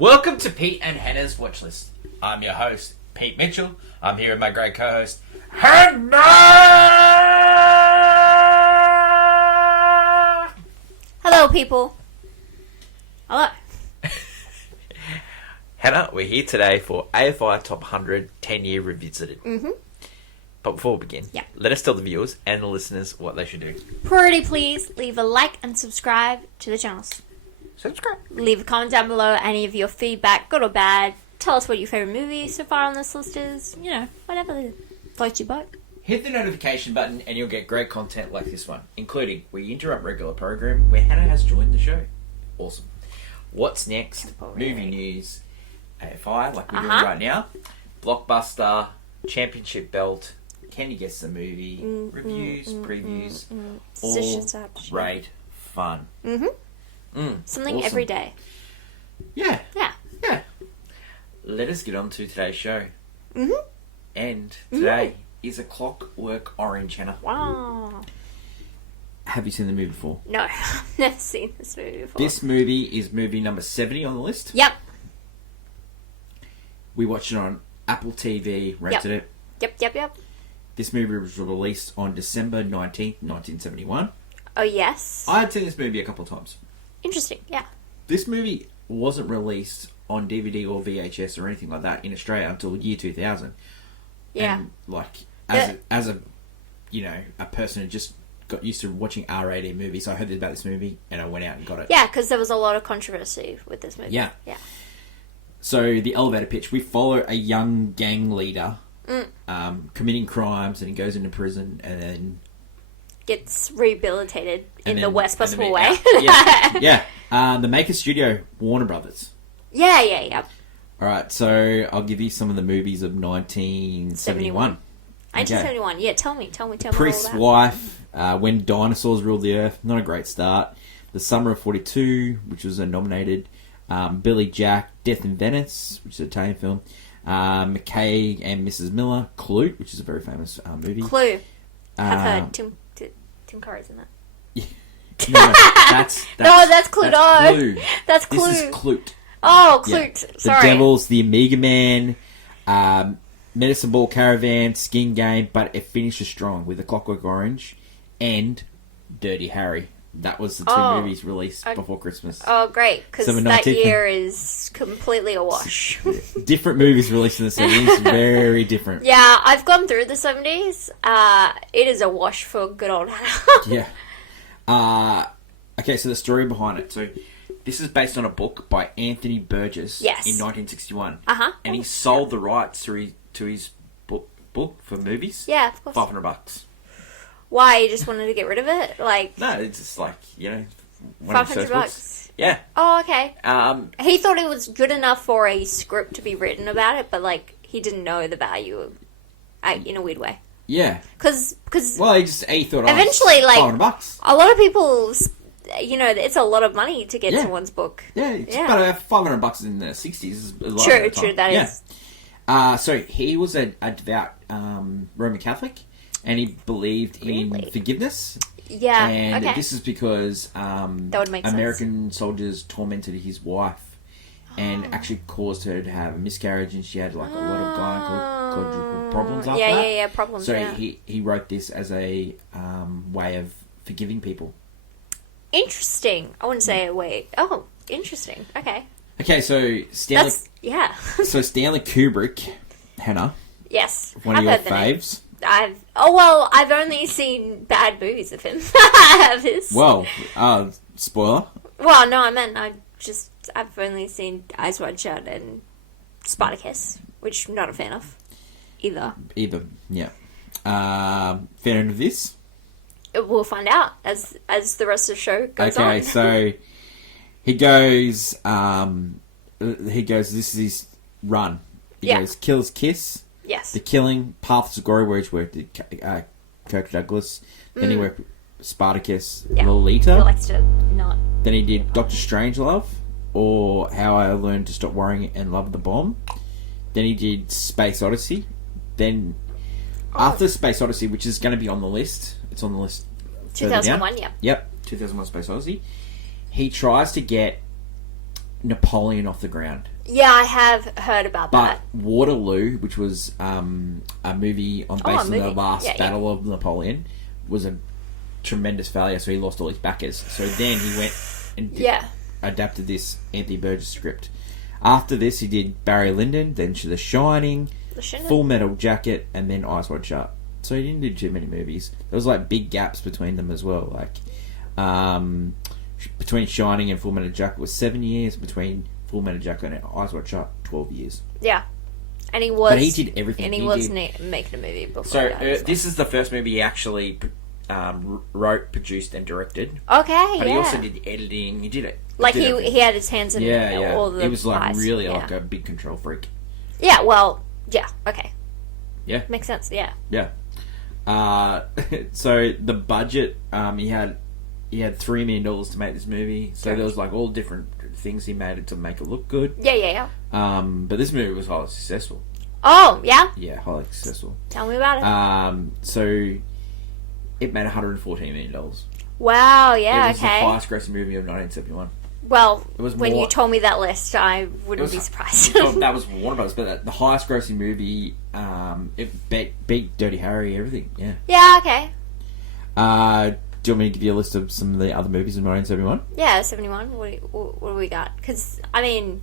Welcome to Pete and Hannah's Watchlist. I'm your host, Pete Mitchell. I'm here with my great co-host, Hannah! Hello, people. Hello. Hannah, we're here today for AFI Top 100 10-Year Revisited. Mm-hmm. But before we begin, let us tell the viewers and the listeners what they should do. Pretty please leave a like and subscribe to the channels. Subscribe. Leave a comment down below, any of your feedback, good or bad. Tell us what your favourite movie so far on this list is. You know, whatever floats your boat. Hit the notification button and you'll get great content like this one, including We Interrupt Regular Program, where Hannah has joined the show. Awesome. What's next? Temporary. Movie news. AFI, like we're doing right now. Blockbuster, Championship Belt, Can You Guess the Movie, reviews, previews, all great fun. Something awesome. every day. Yeah. Yeah. Let us get on to today's show. And today is A Clockwork Orange, Hannah. Wow. Have you seen the movie before? No, I've never seen this movie before. This movie is movie number 70 on the list. Yep. We watched it on Apple TV, rented it. Yep. This movie was released on December 19th, 1971. Oh, yes. I had seen this movie a couple of times. Interesting, yeah. This movie wasn't released on DVD or VHS or anything like that in Australia until year 2000. Yeah. And, like, as a you know, a person who just got used to watching R-rated movies, I heard about this movie and I went out and got it. Yeah, because there was a lot of controversy with this movie. Yeah. Yeah. So, the elevator pitch, we follow a young gang leader committing crimes, and he goes into prison and then Gets rehabilitated in the worst possible way. Yeah. The maker studio, Warner Brothers. Yeah. Alright, so I'll give you some of the movies of 1971. 1971, yeah, tell me Priest's all that. Wife, When Dinosaurs Ruled the Earth, not a great start. The Summer of 42, which was nominated. Billy Jack, Death in Venice, which is an Italian film. McKay and Mrs. Miller, Clue, which is a very famous movie. Clue. I've heard Tim Curry's in that. No, that's Clue. That's Clue. That's Clue. This is Clute. Oh, Clute. Yeah. Sorry. The Devils, The Amiga Man, Medicine Ball Caravan, Skin Game, but it finishes strong with A Clockwork Orange and Dirty Harry. That was the two movies released before Christmas. Oh, great, because that year is completely a wash. Different movies released in the 70s, very different. Yeah, I've gone through the 70s. It is a wash for good old Hannah. Yeah. Okay, so the story behind it. So, this is based on a book by Anthony Burgess in 1961. And he sold the rights to his book for movies. Yeah, of course. $500. Why? You just wanted to get rid of it? No, it's just like, you know, $500. Yeah. Oh, okay. He thought it was good enough for a script to be written about it, but he didn't know the value of, in a weird way. Yeah. Because well, he thought eventually, $500. A lot of people, you know, it's a lot of money to get someone's book. Yeah, but $500 in the 60s is a lot. True, that is. So he was a devout Roman Catholic. And he believed in forgiveness. Yeah, and this is because that would make American soldiers tormented his wife and actually caused her to have a miscarriage, and she had a lot of gynecological problems after that. Yeah, problems. So he wrote this as a way of forgiving people. Interesting. I wouldn't say a way. Oh, interesting. Okay, so Stanley. So Stanley Kubrick, Hannah. Yes, one of your faves. I've only seen bad movies of him. Well, spoiler. Well, no, I meant I've only seen Eyes Wide Shut and Spartacus, which I'm not a fan of either, yeah. Fan of this? We'll find out as the rest of the show goes on. Okay, so he goes, this is his run. He goes, Killer's Kiss. Yes. The Killing, Paths of Glory, where he's worked at Kirk Douglas. Then he worked with Spartacus, Lolita. He likes to not. Then he did Doctor Strangelove, or How I Learned to Stop Worrying and Love the Bomb. Then he did Space Odyssey. Then, after Space Odyssey, which is going to be on the list, it's on the list. 2001, Yep, 2001 Space Odyssey. He tries to get Napoleon off the ground. Yeah, I have heard about But that. Waterloo, which was a movie based on the last Battle of Napoleon, was a tremendous failure, so he lost all his backers. So then he went and adapted this Anthony Burgess script. After this, he did Barry Lyndon, then The Shining, Full Metal Jacket, and then Eyes Wide Shut. So he didn't do too many movies. There was like big gaps between them as well. Like between Shining and Full Metal Jacket was 7 years. Between Full Metal Jacket and Eyes Wide Shut, 12 years. Yeah. And he was... But he did everything. And he was making a movie before so, that. This is the first movie he actually wrote, produced, and directed. Okay, But he also did editing. He did it. Like, he had his hands in all the He was like pies. really like a big control freak. Yeah, well, yeah, okay. Yeah. Makes sense, yeah. Yeah. So the budget, he had $3 million to make this movie. So there was like all different things he made it to make it look good. Yeah. But this movie was highly successful. Oh, yeah? Yeah, highly successful. Tell me about it. So it made $114 million. Wow, yeah, It was the highest grossing movie of 1971. Well, when you told me that list, I wouldn't be surprised. That was Warner Brothers, but the highest grossing movie, it beat Dirty Harry, everything, yeah. Yeah, okay. Do you want me to give you a list of some of the other movies in 1971? Yeah, 71. What do we got? Because, I mean,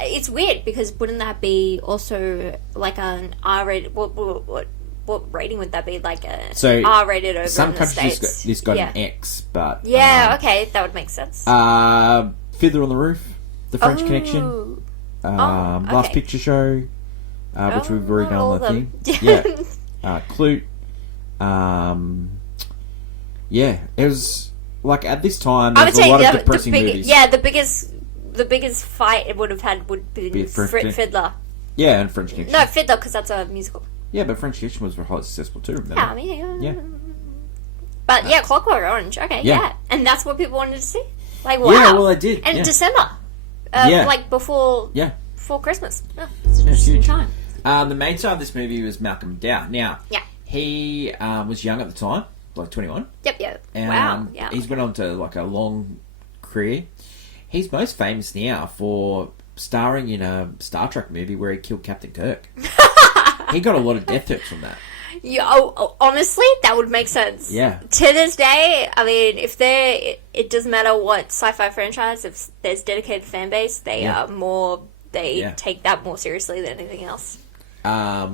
it's weird because wouldn't that be also like an R-rated... What rating would that be? Like a R-rated over some in the countries States? this got an X, but... Yeah, okay, that would make sense. Fiddler on the Roof, The French Connection, Last Picture Show, which we've already done on the thing. Yeah. Clute. Yeah, it was... Like, at this time, there was a lot of depressing movies. Yeah, the biggest fight it would have had would be Fiddler. Yeah, and French Connection. No, Fiddler, because that's a musical. Yeah, but French Connection was highly successful too, remember? Yeah, I mean... Yeah. But, Clockwork Orange. Okay, yeah. And that's what people wanted to see? Like, wow. Yeah, well, they did. And December. Like, before Christmas. Oh, it's an interesting time. The main star of this movie was Malcolm McDowell. Now, he was young at the time, like 21. Yep. And, wow, yeah. He's went on to, like, a long career. He's most famous now for starring in a Star Trek movie where he killed Captain Kirk. He got a lot of death threats from that. Yeah, honestly, that would make sense. Yeah. To this day, I mean, it doesn't matter what sci-fi franchise, if there's dedicated fan base, they are more, take that more seriously than anything else. A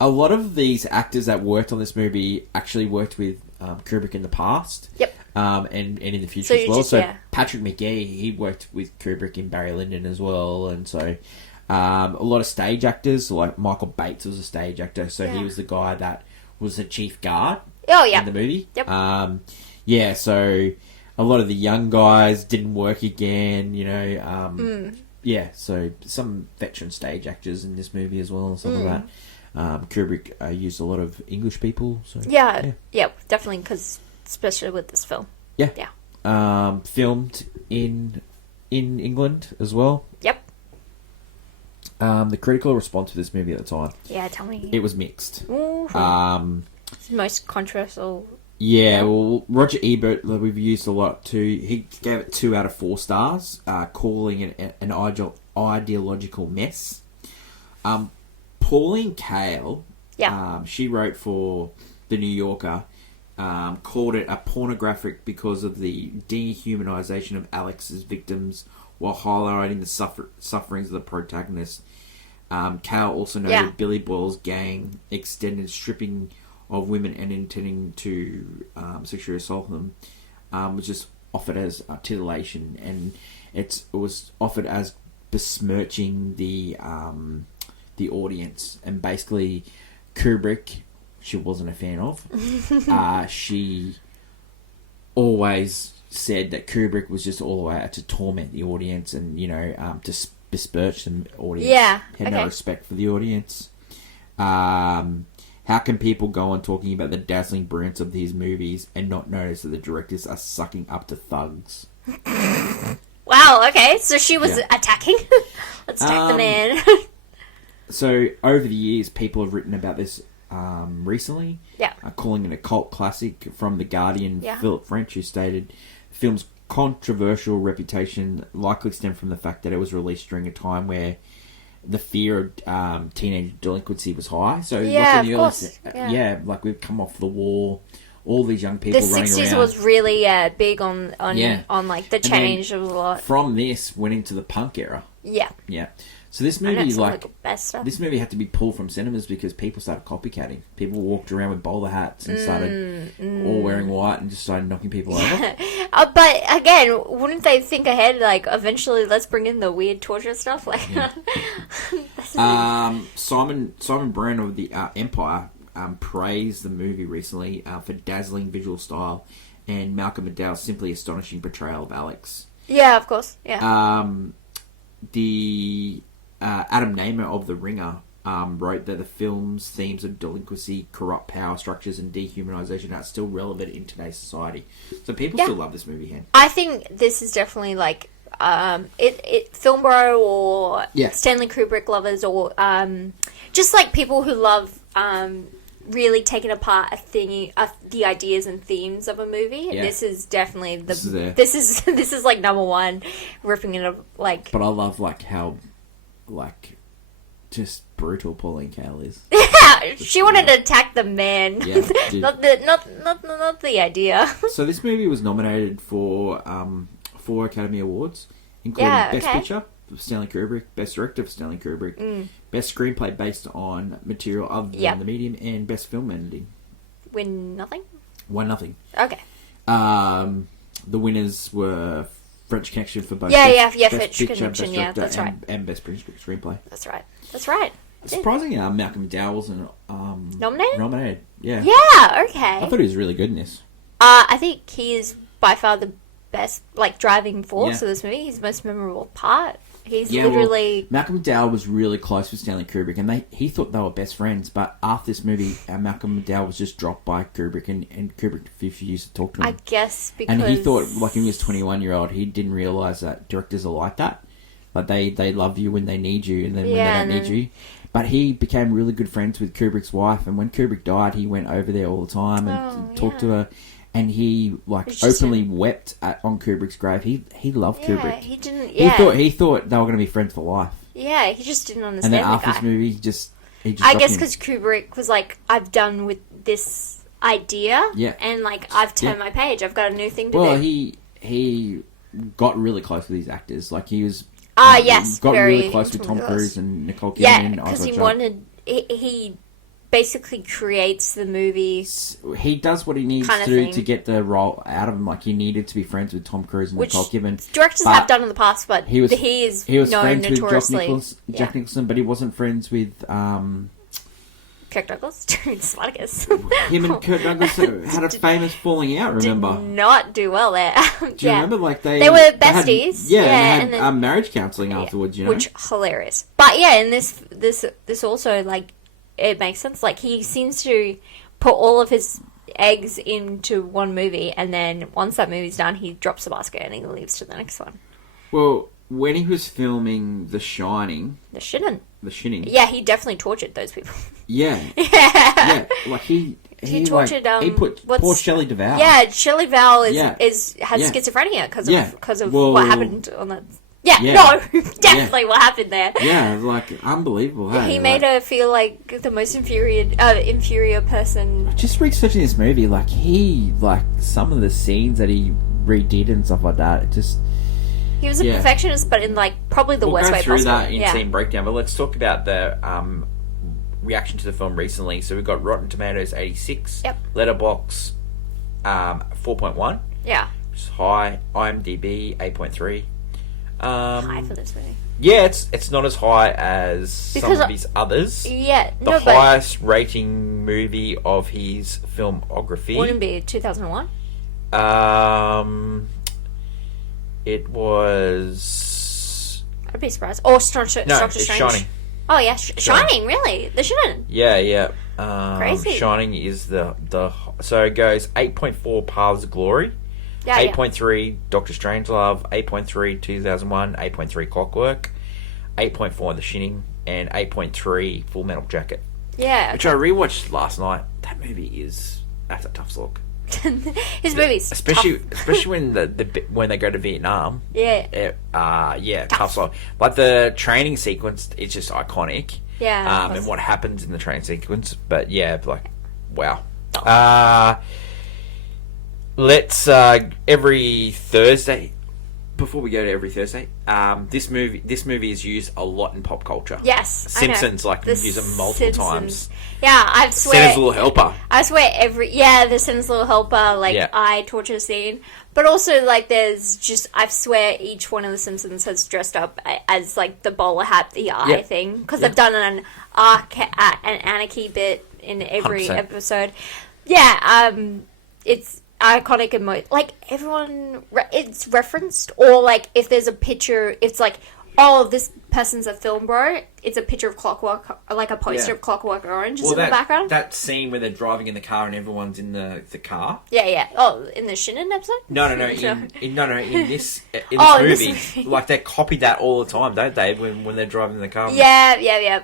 lot of these actors that worked on this movie actually worked with Kubrick in the past. Yep. And in the future as well. So Patrick McGee, he worked with Kubrick in Barry Lyndon as well, and so... a lot of stage actors, like Michael Bates was a stage actor, so he was the guy that was the chief guard in the movie. Yep. So a lot of the young guys didn't work again, so some veteran stage actors in this movie as well and stuff like that. Kubrick used a lot of English people. So Yeah, definitely, because especially with this film. Yeah. Filmed in England as well. Yep. The critical response to this movie at the time. Yeah, tell me. It was mixed. It's the most controversial. Yeah, well, Roger Ebert, we've used a lot too. He gave it 2 out of 4 stars, calling it an ideological mess. Pauline Kael, she wrote for The New Yorker, called it a pornographic because of the dehumanization of Alex's victims while highlighting the sufferings of the protagonist. Kael also noted Billy Boyle's gang extended stripping of women and intending to sexually assault them was just offered as titillation, and it was offered as besmirching the audience. And basically, Kubrick, she wasn't a fan of. She always said that Kubrick was just all the way out to torment the audience and, to besmirch the audience. Yeah. Had no respect for the audience. How can people go on talking about the dazzling brilliance of these movies and not notice that the directors are sucking up to thugs? Wow, okay. So she was attacking? Let's attack the man. So, over the years, people have written about this calling it a cult classic. From The Guardian, Philip French, who stated, the film's controversial reputation likely stemmed from the fact that it was released during a time where the fear of teenage delinquency was high. So Yeah, like in of the course. early, Yeah. like we've come off the war, all these young people The running 60s around. was really big on Yeah. like the And then change of a lot. From this went into the punk era. Yeah. Yeah. So this And movie, that's some of like, the best stuff. this movie had to be pulled from cinemas because people started copycatting. People walked around with bowler hats and started all wearing white and just started knocking people over. But again, wouldn't they think ahead? Like, eventually, let's bring in the weird torture stuff. Like, Simon Brennan of the Empire praised the movie recently for dazzling visual style and Malcolm McDowell's simply astonishing portrayal of Alex. yeah, of course, yeah. The Adam Namer of The Ringer wrote that the film's themes of delinquency, corrupt power structures, and dehumanization are still relevant in today's society. So people still love this movie, Hen. I think this is definitely like film bro or Stanley Kubrick lovers or just like people who love really taking apart the ideas and themes of a movie. Yeah. This is definitely this is like number one, ripping it up like. But I love like how just brutal Pauline Kael is. Yeah, she wanted to attack the man, Yeah, not the idea. So this movie was nominated for 4 Academy Awards, including Best Picture for Stanley Kubrick, Best Director for Stanley Kubrick, Best Screenplay based on material other than the medium, and Best Film Editing. Win nothing? Won nothing. Okay. The winners were French Connection for both. French Best Picture, Connection, Best yeah, Director, that's right. and Best Screenplay. That's right. Surprisingly, Malcolm McDowell wasn't nominated. Yeah. Yeah, okay. I thought he was really good in this. I think he is by far the best, like, driving force of this movie. He's the most memorable part. He's literally... Malcolm McDowell was really close with Stanley Kubrick, and he thought they were best friends, but after this movie, Malcolm McDowell was just dropped by Kubrick, and Kubrick refused to talk to him. I guess because... And he thought, like, when he was 21-year-old, he didn't realise that directors are like that. Like, they love you when they need you, and then when they don't need you... But he became really good friends with Kubrick's wife, and when Kubrick died, he went over there all the time and talked to her, and he openly wept on Kubrick's grave. He loved Kubrick. He didn't. He thought they were going to be friends for life. Yeah, he just didn't understand. And then the after this movie, he just I guess because Kubrick was like, I've done with this idea, and like I've turned my page. I've got a new thing to do. Well, he got really close with these actors. Like he was. Got really close with Tom Cruise and Nicole Kidman. Yeah, because he wanted... He basically creates the movie. He does what he needs to do to get the role out of him. Like, he needed to be friends with Tom Cruise and Nicole Kidman. Directors have done in the past, but he is known friends notoriously. with Jack Nicholson, but he wasn't friends with... Kirk Douglas? Spartacus. Him and Kirk Douglas had a famous falling out, remember? Did not do well there. Do you remember? Like they were besties. And they had marriage counselling afterwards, you know? Which, hilarious. But yeah, and this also, like, it makes sense. Like, he seems to put all of his eggs into one movie, and then once that movie's done, he drops the basket and he leaves to the next one. Well, when he was filming The Shining... The Shining. Yeah, he definitely tortured those people. Yeah. Yeah, like he tortured, he put poor Shelley Duvall. Yeah, Shelley Duvall has schizophrenia because of what happened on that. Definitely what happened there. Yeah, like unbelievable. He made her feel like the most inferior person. Just researching this movie, some of the scenes that he redid and stuff like that, it just. He was a perfectionist, but in probably the worst way possible. We'll go through that in scene breakdown, but let's talk about the reaction to the film recently. So we've got Rotten Tomatoes 86, Letterboxd 4.1, which is high. IMDb 8.3. High for this movie. Yeah, it's not as high as some of his others. Yeah, the highest rating movie of his filmography wouldn't be 2001. It was... I'd be surprised. Or Doctor Strange. Shining. Oh, yeah. Shining, really? The Shining? Yeah. Crazy. Shining is the... So it goes 8.4 Paths of Glory, 8.3 Doctor Strangelove, 8.3 2001, 8.3 Clockwork, 8.4 The Shining, and 8.3 Full Metal Jacket. Yeah. Which I rewatched last night. That movie that's a tough slog. His movies, especially tough. when when they go to Vietnam. Yeah. Tough slog. Like the training sequence, it's just iconic. Yeah. And what happens in the training sequence, but yeah, like wow. Let's every Thursday. Before we go to every Thursday, this movie is used a lot in pop culture. Yes, Simpsons use it multiple times. Yeah, I swear. Santa's Little Helper. I swear the Santa's Little Helper, eye torture scene. But also, there's just, I swear each one of the Simpsons has dressed up as, the bowler hat, the eye thing. Because they've done an anarchy bit in every 100%. episode. Yeah, it's iconic and everyone, it's referenced. Or, if there's a picture, it's oh, this person's a film bro. It's a picture of Clockwork, a poster of Clockwork Orange in the background. That scene where they're driving in the car and everyone's in the car. Yeah. Oh, in the Shannon episode? No. In this movie. they copied that all the time, don't they? When they're driving in the car. Yeah.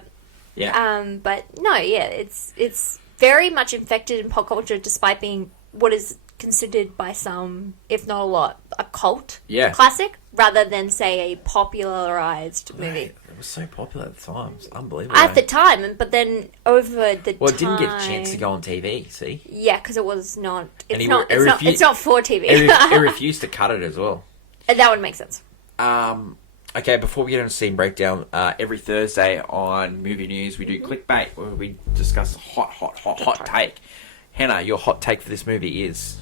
But no, it's very much infected in pop culture, despite being what is considered by some, if not a lot, a cult classic, rather than say a popularized movie. It was so popular at the time. It's unbelievable. At the time, but then over the time... Well, it didn't get a chance to go on TV, see? Yeah, because it was not... It's not for TV. It refused to cut it as well. And that would make sense. Okay, before we get into scene breakdown, every Thursday on Movie News, we do Clickbait, where we discuss a hot take. Hannah, your hot take for this movie is?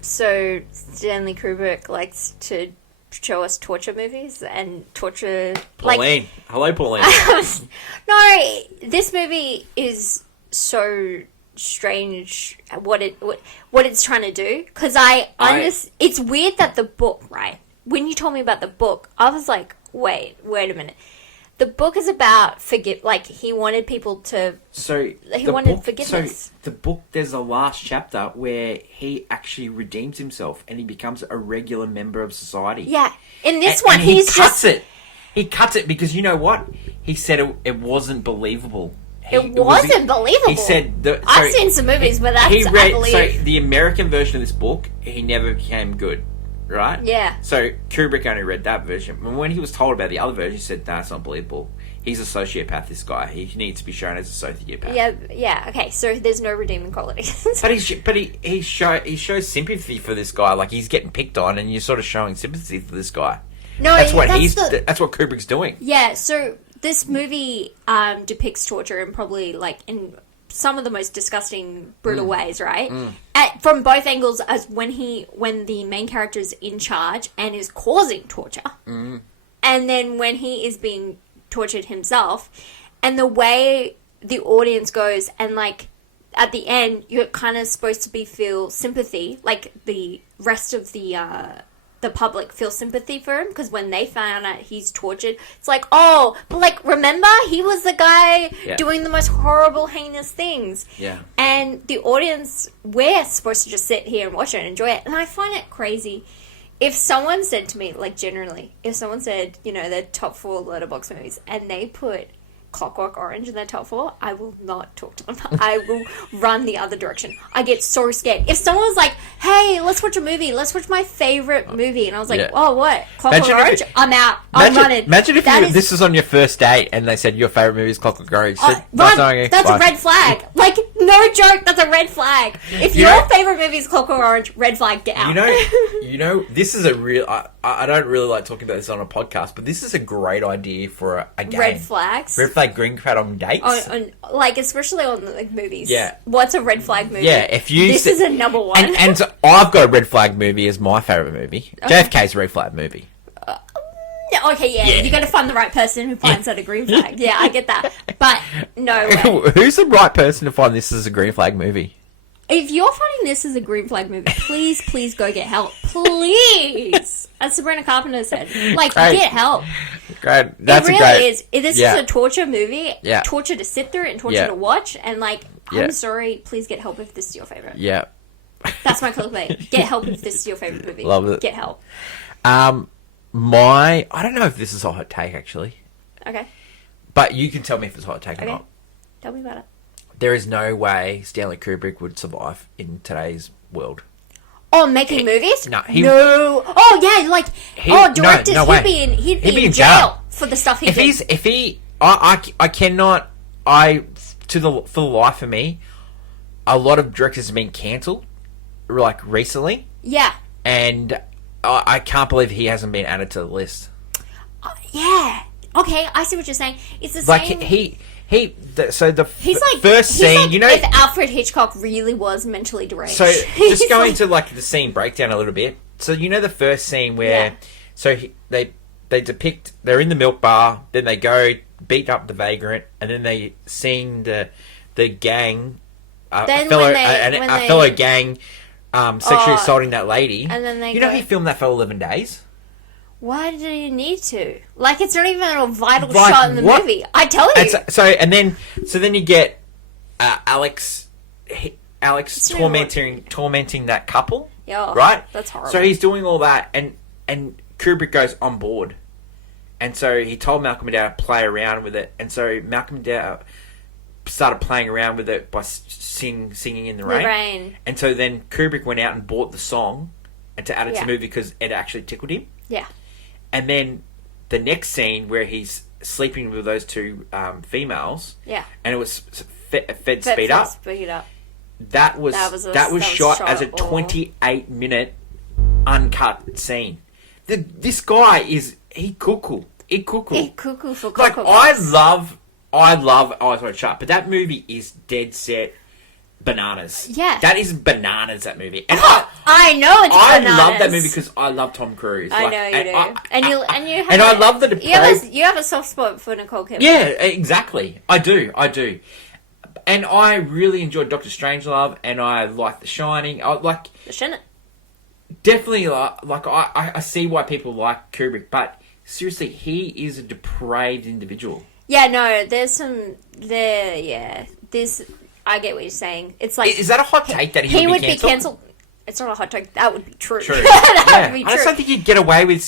So Stanley Kubrick likes to show us torture movies and torture... Pauline. Hello, Pauline. No, this movie is so strange at what it's trying to do. Because it's weird that the book, right? When you told me about the book, I was like, wait a minute. The book is about he wanted people to... forgiveness. So, the book, there's a last chapter where he actually redeems himself and he becomes a regular member of society. Yeah. In this one, he cuts it. He cuts it because you know what? He said it wasn't believable. It wasn't believable. He said... I've seen some movies where that's, I believe... So, the American version of this book, he never became good. Right? Yeah. So Kubrick only read that version. And when he was told about the other version, he said, "That's not believable. He's a sociopath, this guy. He needs to be shown as a sociopath." Yeah. Okay, so there's no redeeming qualities. But he shows sympathy for this guy. Like, he's getting picked on, and you're sort of showing sympathy for this guy. No, that's what Kubrick's doing. Yeah. So this movie depicts torture in probably in some of the most disgusting, brutal ways, right? From both angles, as when the main character is in charge and is causing torture, and then when he is being tortured himself, and the way the audience goes, and at the end, you're kind of supposed to feel sympathy, the rest of the public feel sympathy for him, because when they found out he's tortured, it's remember, he was the guy doing the most horrible, heinous things. Yeah. And the audience, we're supposed to just sit here and watch it and enjoy it. And I find it crazy. If someone said to me, generally, if someone said, their top 4 Letterboxd movies, and they put Clockwork Orange in their top 4, I will not talk to them. I will run the other direction. I get so scared. If someone was like, "Hey, let's watch a movie. Let's watch my favorite movie," and I was like, "Oh, what? Clockwork Orange?" I'm out. I'm running. Imagine if this was on your first date and they said your favorite movie is Clockwork Orange. Run. That's a red flag. No joke. That's a red flag. If your favorite movie is Clockwork Orange, red flag. Get out. This is a real. I don't really like talking about this on a podcast, but this is a great idea for a game. Red flags. Red flag, green flag on dates. Especially on movies. Yeah. What's a red flag movie? Yeah, this is a number one. And so I've got a red flag movie as my favourite movie. Okay. JFK's a red flag movie. Okay, yeah. You got to find the right person who finds that a green flag. Yeah, I get that. But no way. Who's the right person to find this as a green flag movie? If you're finding this as a green flag movie, please go get help. Please. As Sabrina Carpenter said. Get help. Great. That's it really great... is. This is a torture movie. Yeah. Torture to sit through and torture to watch. And, I'm sorry, please get help if this is your favourite. Yeah. That's my clickbait. Get help if this is your favourite movie. Love it. Get help. I don't know if this is a hot take, actually. Okay. But you can tell me if it's a hot take or not. Tell me about it. There is no way Stanley Kubrick would survive in today's world. Oh, making movies? No, no. Oh yeah, like directors. no way. He'd be in jail for the stuff he did. I cannot. For the life of me, a lot of directors have been cancelled, like recently. Yeah. And I can't believe he hasn't been added to the list. Yeah. Okay, I see what you're saying. It's the Like same. He's like first scene, like you know, if Alfred Hitchcock really was mentally deranged. So just going to like the scene breakdown a little bit. So you know the first scene where they depict they're in the milk bar, then they go beat up the vagrant, and then they sing the gang, a fellow gang, sexually assaulting that lady. And then know he filmed that for 11 days. Why did he need to? Like, it's not even a vital shot in the movie. I tell you. So then you get Alex tormenting that couple. Yeah, right. That's horrible. So he's doing all that, and Kubrick goes on board, and so he told Malcolm McDowell to play around with it, and so Malcolm McDowell started playing around with it by singing in the rain. And so then Kubrick went out and bought the song, and to add it to the movie because it actually tickled him. Yeah. And then the next scene where he's sleeping with those two females. Yeah. And it was fed speed up. That was shot as a 28-minute uncut scene. This guy he cuckoo. He cuckoo for like Cocoa I Puffs. love Eyes Wide Shut, but that movie is dead set bananas. Yeah. That is bananas, that movie. And I know it's bananas. I love that movie because I love Tom Cruise. I know you do. I love the depraved... You have a soft spot for Nicole Kidman. Yeah, exactly. I do. And I really enjoyed Doctor Strangelove, and I like The Shining. The Shining. Definitely, I see why people like Kubrick, but seriously, he is a depraved individual. Yeah, no, there's I get what you're saying. It's like... Is that a hot take that he would be cancelled? It's not a hot take. That would be true. That would be true. I just don't think you'd get away with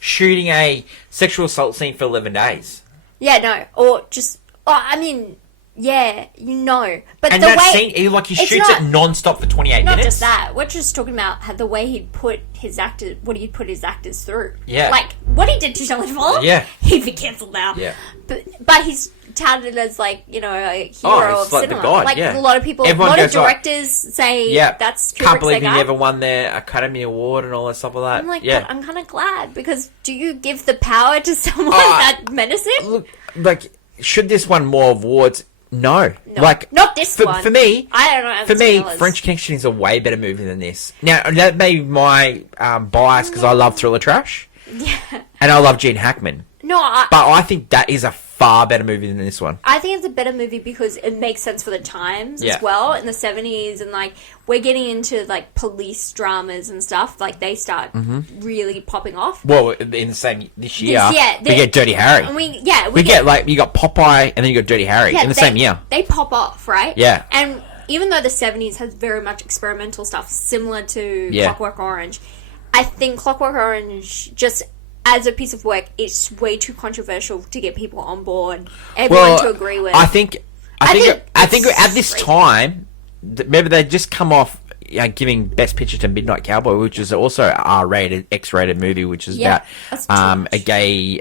shooting a sexual assault scene for 11 days. Yeah, no. Or just... I mean... Yeah, you know. But and the that way... scene, he shoots it non-stop for 28 minutes. Not just that. We're just talking about the way he'd put his actors... What he'd put his actors through. Yeah. Like, what he did to Shelley Duvall... Yeah. He'd be cancelled now. Yeah. But he's touted as, like, you know, a hero of like cinema. The god, like, yeah. a lot of people... Everyone a lot of goes, directors say that's Kubrick's Can't believe he guy. never won their Academy Award and all that stuff like that. I'm like, but I'm kind of glad, because do you give the power to someone that menacing? Look, like, should this won more awards? No. Like, not this one. For me, I don't know. For me, French Connection is a way better movie than this. Now, that may be my bias because I love thriller trash. Yeah. And I love Gene Hackman. No, but I think that is a far better movie than this one. I think it's a better movie because it makes sense for the times as well in the 70s, and like we're getting into like police dramas and stuff. Like they start really popping off. Well, in the same this year, we get Dirty Harry. And we get like you got Popeye and then you got Dirty Harry in the same year. They pop off, right? Yeah. And even though the 70s has very much experimental stuff similar to Clockwork Orange, I think Clockwork Orange just as a piece of work, it's way too controversial to get people on board, everyone to agree with. I think at this time, remember they just come off giving Best Picture to Midnight Cowboy, which is also an R-rated, X-rated movie, which is about a gay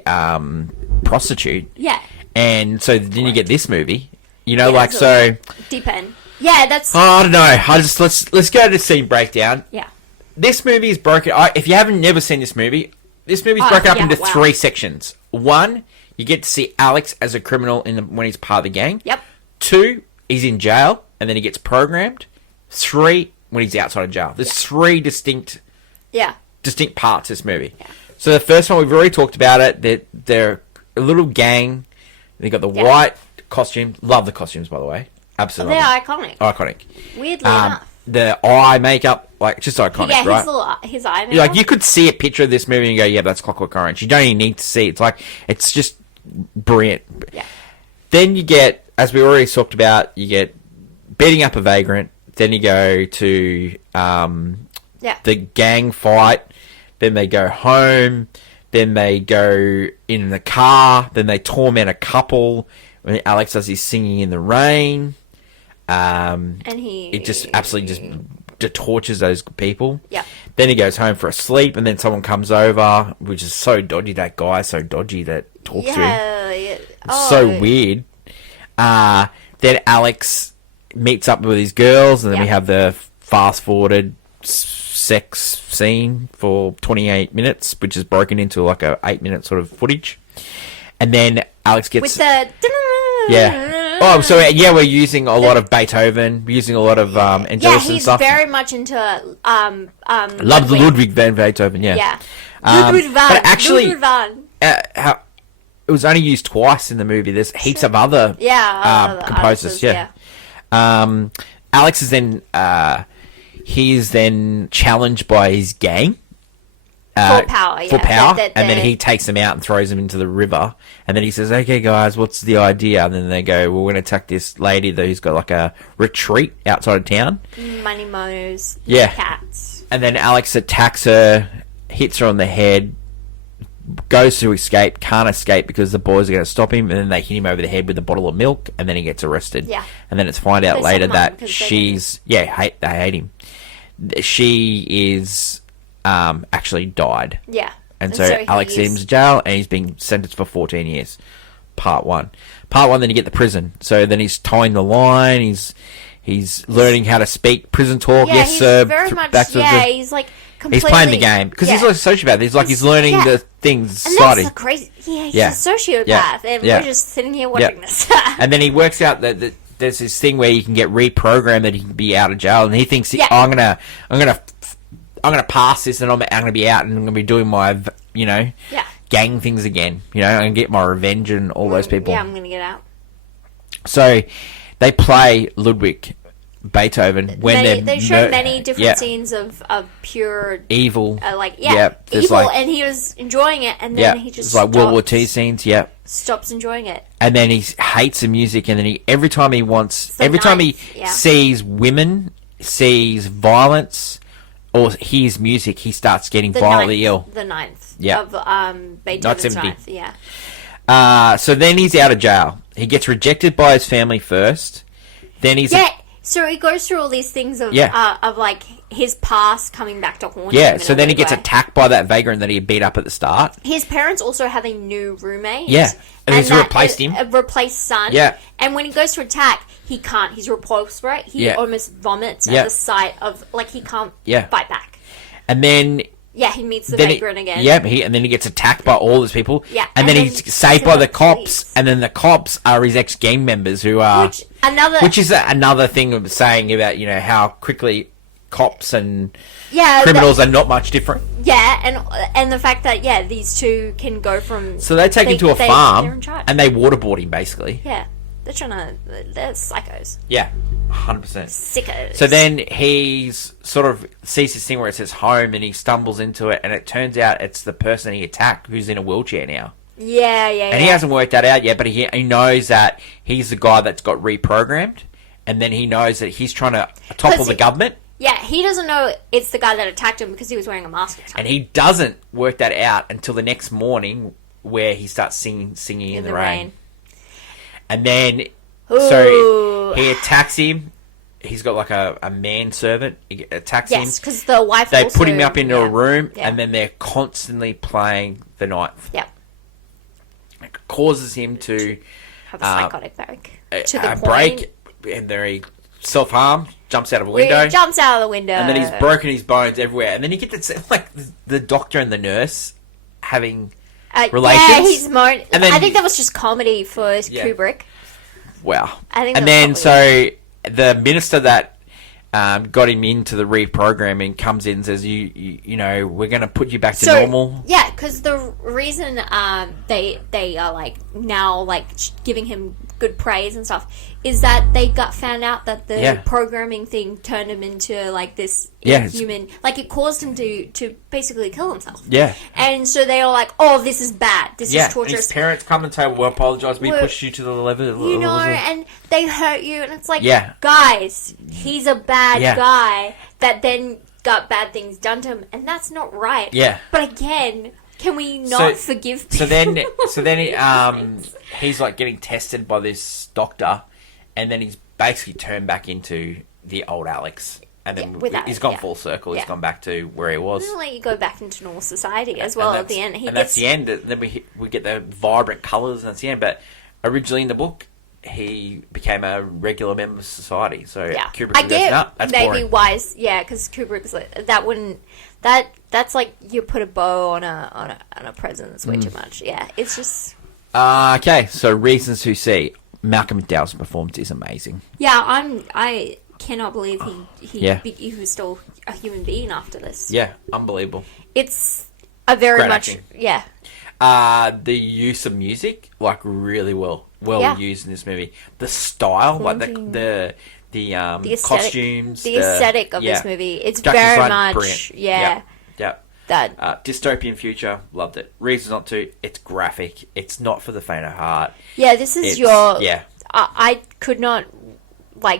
prostitute. Yeah. And so then you get this movie, you know, like so. Deep end. Yeah, that's. I don't know. Let's go to scene breakdown. Yeah. This movie is broken. If you haven't never seen this movie's broken up into 3 sections. 1, you get to see Alex as a criminal when he's part of the gang. Yep. 2, he's in jail and then he gets programmed. 3, when he's outside of jail. There's 3 distinct parts to this movie. Yeah. So the first one, we've already talked about it. They're a little gang. They got the white costume. Love the costumes, by the way. Absolutely. They're iconic. Iconic. Weirdly enough. The eye makeup, like, just iconic, right? His eye makeup. Like, you could see a picture of this movie and go, yeah, that's Clockwork Orange. You don't even need to see it. It's just brilliant. Yeah. Then you get, as we already talked about, you get beating up a vagrant. Then you go to the gang fight. Then they go home. Then they go in the car. Then they torment a couple. When Alex does his singing in the rain. And he... It just absolutely just tortures those people. Yeah. Then he goes home for a sleep, and then someone comes over, which is so dodgy. That guy, so dodgy that talks to him. Yeah. Oh. So weird. Then Alex meets up with his girls, and then we have the fast-forwarded sex scene for 28 minutes, which is broken into like a 8-minute sort of footage. And then Alex gets... With the... Yeah. Oh, so yeah, we're using a lot of Beethoven, we're using a lot of Angelus and stuff. Yeah, he's very much into Love the Ludwig van Beethoven, yeah. Yeah. But actually, Ludwig van. It was only used twice in the movie. There's heaps of other composers, yeah. Alex is then he is then challenged by his gang. For power, yeah. And then he takes them out and throws them into the river. And then he says, okay, guys, what's the idea? And then they go, well, we're going to attack this lady who's got like a retreat outside of town. Money Mo's cats. And then Alex attacks her, hits her on the head, goes to escape, can't escape because the boys are going to stop him. And then they hit him over the head with a bottle of milk. And then he gets arrested. Yeah. And then it's find out later that she's... they hate him. She is... actually died. Yeah. And so Alex is in jail and he's being sentenced for 14 years. Part one, then you get the prison. So then he's towing the line, he's learning how to speak prison talk. Yeah, yes, sir. He's like completely... He's playing the game. Because he's like a sociopath. He's learning the things and society. That's crazy. He's a sociopath. And we're just sitting here watching this. And then he works out that there's this thing where you can get reprogrammed that he can be out of jail. And he thinks, I'm gonna pass this, and I'm gonna be out, and I'm gonna be doing my, gang things again. I'm gonna get my revenge and all those people. Yeah, I'm gonna get out. So they play Ludwig Beethoven when they show many different scenes of pure evil, evil, and he was enjoying it, and then he just it's like World War II scenes. Stops enjoying it, and then he hates the music, and then every time he sees women, sees violence, or hears music, he starts getting violently ill. The ninth of Beethoven's Beethoven's ninth, yeah. So then he's out of jail. He gets rejected by his family first. Then he's so he goes through all these things of like his past coming back to haunt him. Yeah, so then he gets attacked by that vagrant that he beat up at the start. His parents also have a new roommate. Yeah, and he's replaced him. A replaced son. Yeah. And when he goes to attack, he can't. He's repulsed, right? He almost vomits at the sight of, he can't fight back. And then... Yeah, he meets the vagrant again. Yeah, and then he gets attacked by all these people. Yeah. And then he's saved by the cops. And then the cops are his ex-gang members who are... Which is another thing of saying about, how quickly cops and criminals are not much different. Yeah, and the fact that, these two can go from... So they take him to a farm and they waterboard him, basically. Yeah. They're psychos. Yeah, 100%. Sickos. So then he's sort of sees this thing where it says home and he stumbles into it and it turns out it's the person he attacked who's in a wheelchair now. Yeah. And he hasn't worked that out yet, but he knows that he's the guy that's got reprogrammed, and then he knows that he's trying to topple the government. Yeah, he doesn't know it's the guy that attacked him because he was wearing a mask. And he doesn't work that out until the next morning where he starts singing in the rain. And then, so he attacks him. He's got like a manservant. He attacks him. Yes, because the wife They put him up into a room, and then they're constantly playing the ninth. Yep. It causes him to... have a psychotic break. And then he self-harm, jumps out of a window. Jumps out of the window. And then he's broken his bones everywhere. And then you get the doctor and the nurse having... relations. Yeah, he's moaning. I think that was just comedy for Kubrick. Wow. I think. And then so the minister that got him into the reprogramming comes in and says, "You know, we're going to put you back to normal." Yeah, because the reason they are now giving him good praise and stuff is that they found out that the programming thing turned him into this inhuman, it caused him to basically kill himself. Yeah. And so they are like, "Oh, this is bad. This is torturous." His parents come and say, "We apologise. We pushed you to the level." And they hurt you, and it's guys, he's a bad guy that then got bad things done to him, and that's not right. Yeah. But again, can we not forgive people? So then he's getting tested by this doctor, and then he's basically turned back into the old Alex. and then without he's it, gone yeah. full circle. He's Yeah. gone back to where he was. Doesn't let you go back into normal society as well And at the end. That's the end. And then we get the vibrant colours, and that's the end. But originally in the book, he became a regular member of society. So Kubrick I goes, get "No, that's maybe boring." wise, because Kubrick's like, that wouldn't that's like you put a bow on a present. It's way too much. Yeah, it's just Okay, so reasons to see. Malcolm McDowell's performance is amazing. I cannot believe he was still a human being after this. Yeah, unbelievable. It's a very Great much acting. The use of music, like really well used in this movie. The style, like the aesthetic, costumes, the aesthetic of this movie. It's Jack very Design, much brilliant. Yeah. that dystopian future, loved it. Reasons not to, it's graphic. It's not for the faint of heart. this is Yeah. I could not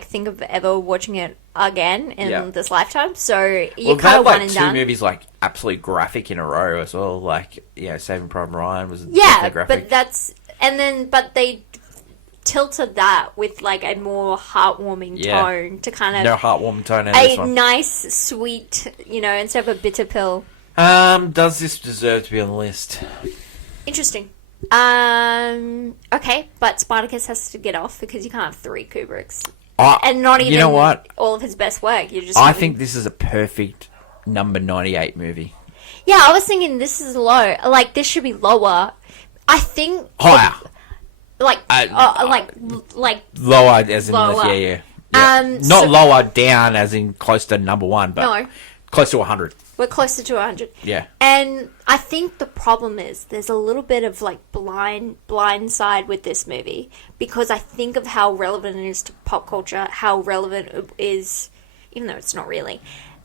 think of ever watching it again in this lifetime. So you kind of one and done. Two movies like absolutely graphic in a row as well. Like Saving Private Ryan was but graphic. but they tilted that with a more heartwarming tone to kind of no heartwarming tone in a this one. nice sweet instead of a bitter pill. Does this deserve to be on the list? Interesting. Okay, but Spartacus has to get off because you can't have 3 Kubricks. And not even all of his best work. I think this is a perfect number 98 movie. Yeah, I was thinking this is low. This should be lower. I think higher. Lower As in lower. yeah. Not lower down as in close to number 1, but no, close to 100. We're closer to 100. Yeah. And I think the problem is there's a little bit of blind side with this movie because I think of how relevant it is to pop culture, how relevant it is, even though it's not really.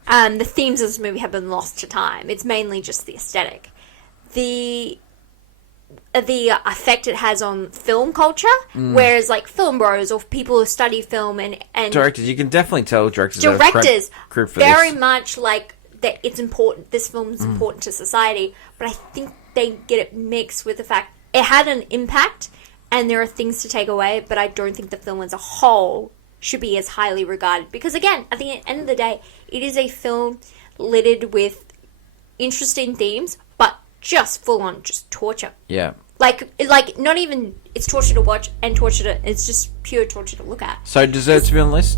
The themes of this movie have been lost to time. It's mainly just the aesthetic. The effect it has on film culture, whereas film bros or people who study film and directors, you can definitely tell directors for very this. much that it's important. This film is important to society, but I think they get it mixed with the fact it had an impact, and there are things to take away. But I don't think the film as a whole should be as highly regarded because, again, at the end of the day, it is a film littered with interesting themes, but just full on just torture. Yeah. Not even it's torture to watch and torture to. It's just pure torture to look at. So deserves to be on the list.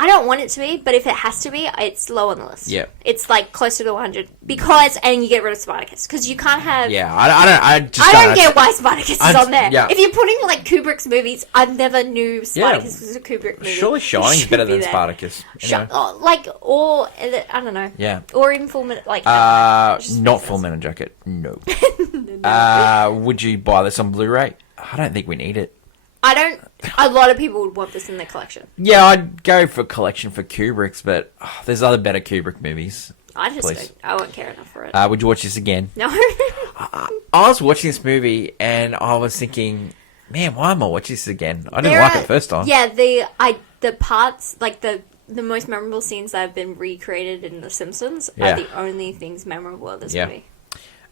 I don't want it to be, but if it has to be, it's low on the list. Yeah. It's closer to 100 and you get rid of Spartacus because you can't have. Yeah, I don't get why Spartacus is on there. Yeah. If you're putting Kubrick's movies, I never knew Spartacus was a Kubrick movie. Surely Shining's better than Spartacus. Or I don't know. Yeah. Or even Full Metal not Full Metal Jacket. No. Would you buy this on Blu-ray? I don't think we need it. I don't. A lot of people would want this in their collection. Yeah, I'd go for a collection for Kubrick's, but there's other better Kubrick movies. I just don't. I won't care enough for it. Would you watch this again? No. I was watching this movie and I was thinking, man, why am I watching this again? I didn't like it the first time. Yeah, the parts the most memorable scenes that have been recreated in The Simpsons are the only things memorable of this movie.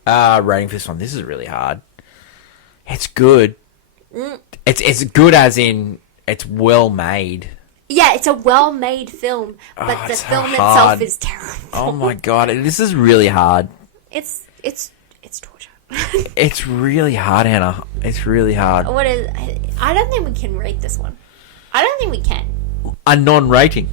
Rating for this one. This is really hard. It's good. It's good as in it's well made. Yeah, it's a well-made film, but the film itself is terrible. Oh my god, this is really hard. It's torture. It's really hard, Hannah. It's really hard. I don't think we can rate this one. I don't think we can. A non-rating.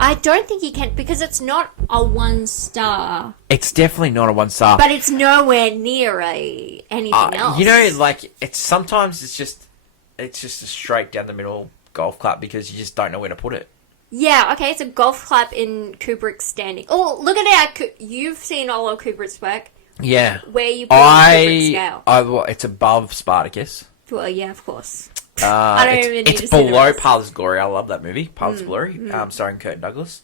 I don't think you can because it's not a 1-star. It's definitely not a 1-star. But it's nowhere near anything else. Sometimes it's just a straight down the middle golf clap because you just don't know where to put it. Yeah, okay, it's a golf clap in Kubrick's standing. Oh, look at you've seen all of Kubrick's work. Yeah. Where you put Kubrick's scale. It's above Spartacus. Well, yeah, of course. I don't even need to see It's below the rest. Paths of Glory. I love that movie, Paths of Glory, starring Kirk Douglas.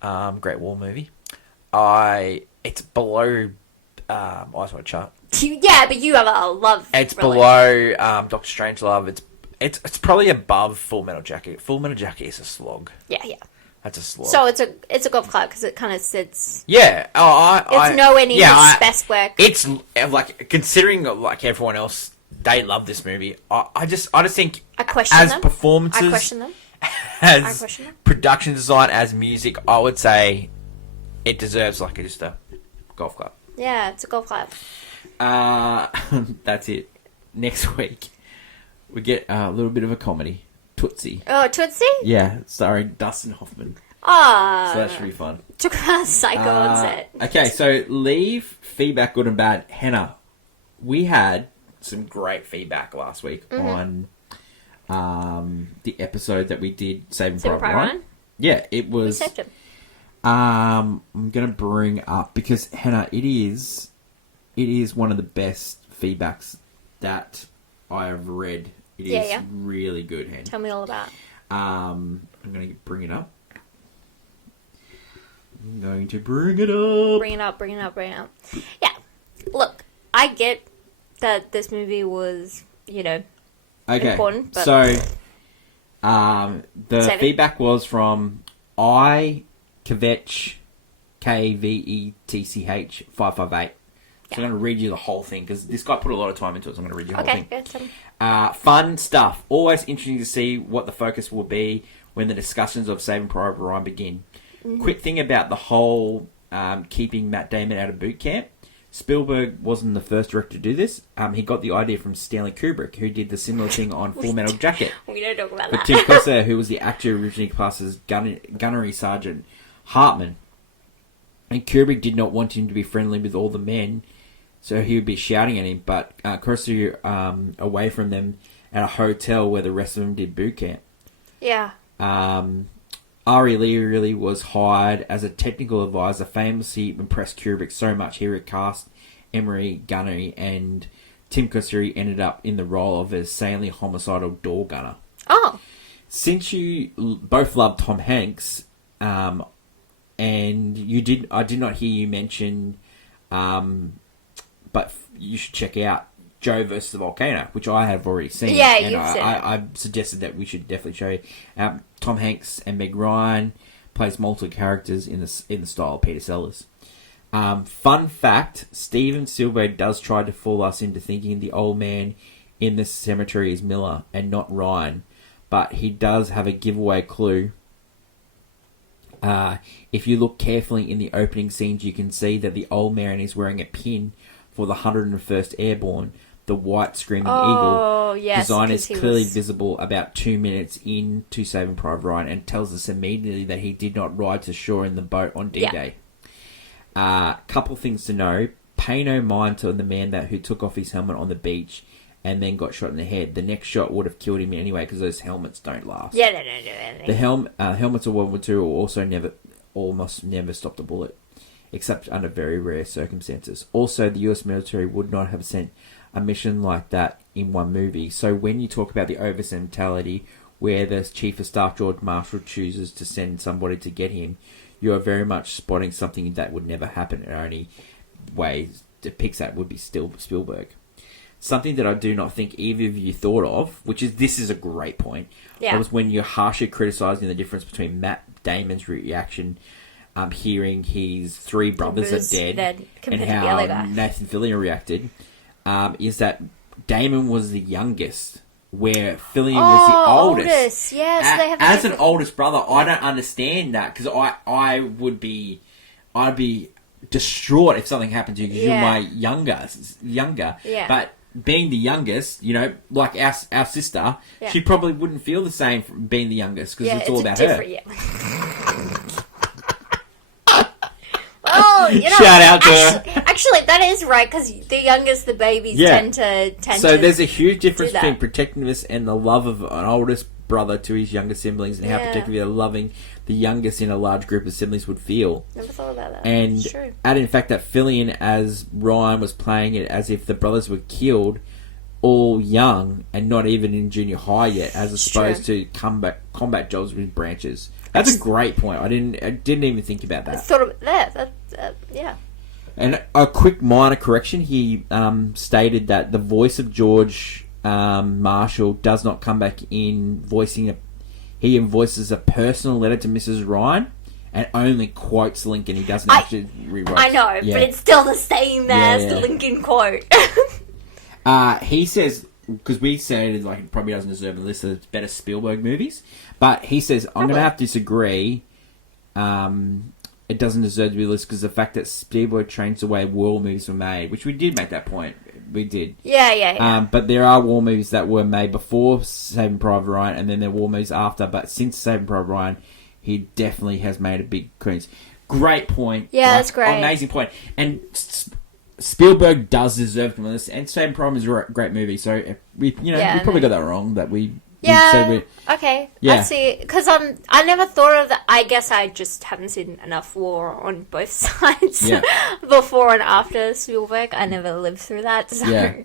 Great war movie. It's below Ice White Shut. Yeah, but you have a love. It's below Doctor Strangelove. It's probably above Full Metal Jacket. Full Metal Jacket is a slog. Yeah. That's a slog. So it's a golf clap because it kind of sits. Yeah. It's nowhere near his best work. It's considering everyone else, they love this movie. I just think I question them. performances. I question them. as question mark? production design, as music, I would say it deserves like just a golf club. Yeah, it's a golf club. That's it. Next week, we get a little bit of a comedy. Tootsie. Oh, Tootsie? Yeah, starring Dustin Hoffman. Ah. So that should be fun. Took a psycho on set. Okay, so leave feedback, good and bad. Hannah, we had some great feedback last week on the episode that we did Saving Private Ryan. Yeah, it was. We saved him. I'm gonna bring up because Hannah, it is one of the best feedbacks that I have read. It is really good, Hannah. Tell me all about it. I'm gonna bring it up. I'm going to bring it up. Bring it up. Yeah. Look, I get that this movie was, important. But So, the feedback was from Kvetch, KVETCH 558. So I'm going to read you the whole thing because this guy put a lot of time into it. So I'm going to read you the whole thing. Okay, good. Fun stuff. Always interesting to see what the focus will be when the discussions of Saving Private Ryan begin. Quick thing about the whole keeping Matt Damon out of boot camp. Spielberg wasn't the first director to do this. He got the idea from Stanley Kubrick, who did the similar thing on Full Metal Jacket. We don't talk about But that. Tim Costa, who was the actor originally cast as Gunnery Sergeant Hartman. And Kubrick did not want him to be friendly with all the men, so he would be shouting at him. But Costa away from them at a hotel where the rest of them did boot camp. Yeah. Ari Leary was hired as a technical advisor, famously impressed Kubrick so much he recast Emery Gunnery, and Tim Costa ended up in the role of a insanely homicidal door gunner. Oh. Since you both love Tom Hanks, and I did not hear you mention, but you should check out Joe versus the Volcano, which I have already seen. Yeah, and you've seen it. I suggested that we should definitely show you. Tom Hanks and Meg Ryan plays multiple characters in the style of Peter Sellers. Fun fact: Steven Spielberg does try to fool us into thinking the old man in the cemetery is Miller and not Ryan, but he does have a giveaway clue. If you look carefully in the opening scenes, you can see that the old man is wearing a pin for the 101st Airborne. The white screaming eagle design is clearly visible about 2 minutes into Saving Private Ryan and tells us immediately that he did not ride to shore in the boat on D-Day. Couple things to know. Pay no mind to the man who took off his helmet on the beach and then got shot in the head. The next shot would have killed him anyway because those helmets don't last. Yeah, no, anything. The helmets of World War II will also almost never stopped a bullet, except under very rare circumstances. Also, the US military would not have sent a mission like that in one movie. So when you talk about the overseas mentality, where the Chief of Staff George Marshall chooses to send somebody to get him, you are very much spotting something that would never happen. And only way depicts that would be still Spielberg. Something that I do not think either of you thought of, this is a great point, was when you're harshly criticising the difference between Matt Damon's reaction hearing his three brothers are dead and how Nathan Fillion reacted, is that Damon was the youngest, where Fillion was the oldest. Yes, they have as an oldest brother, I don't understand that because I'd be distraught if something happened to you because you're my younger. Yeah. But being the youngest, like our sister, she probably wouldn't feel the same from being the youngest because it's all about her. Yeah. Oh, shout out to her. Actually, that is right because the youngest, the babies tend to. So there's a huge difference between protectiveness and the love of an oldest brother to his younger siblings, and how protectively loving the youngest in a large group of siblings would feel. Never thought about that. And it's true. add in fact that Fillion, as Ryan, was playing it as if the brothers were killed all young and not even in junior high yet, as opposed to combat jobs with branches. That's a great point. I didn't even think about that. I thought of that. Yeah. And a quick minor correction: he stated that the voice of George Marshall does not come back in voicing he voices a personal letter to Mrs. Ryan and only quotes Lincoln. He doesn't actually rewrite. I know, but it's still the same as the Lincoln quote. He says because we said like it probably doesn't deserve a list of better Spielberg movies, but he says I'm going to have to disagree. It doesn't deserve to be listed because the fact that Spielberg changed the way war movies were made, which we did make that point. We did. Yeah. But there are war movies that were made before Saving Private Ryan, and then there are war movies after. But since Saving Private Ryan, he definitely has made a big credence. Great point. Yeah, that's great. Amazing point. And Spielberg does deserve to be on this, and Saving Private Ryan is a great movie. So we probably got that wrong. That we. Yeah. Okay. Yeah. I see. Because I never thought of that. I guess I just haven't seen enough war on both sides before and after Spielberg. I never lived through that. So. Yeah.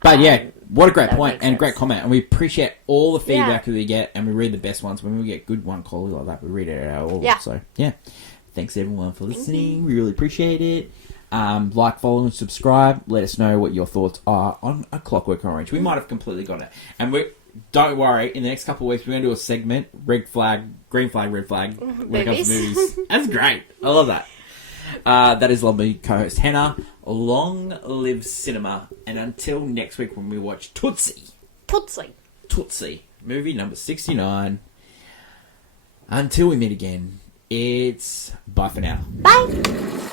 But what a great point and sense. great comment. And we appreciate all the feedback that we get, and we read the best ones. When we get good one quality like that, we read it out all. Yeah. So thanks everyone for listening. We really appreciate it. Like, follow, and subscribe. Let us know what your thoughts are on A Clockwork Orange. We might have completely got it, and don't worry, in the next couple of weeks, we're going to do a segment, red flag, green flag, red flag, when it comes to movies. That's great. I love that. That is lovely co-host Hannah. Long live cinema. And until next week when we watch Tootsie, movie number 69. Until we meet again, it's bye for now. Bye.